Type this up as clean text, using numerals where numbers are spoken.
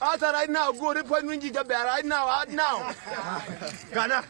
After right now, go to point when you get there right now, Ghana.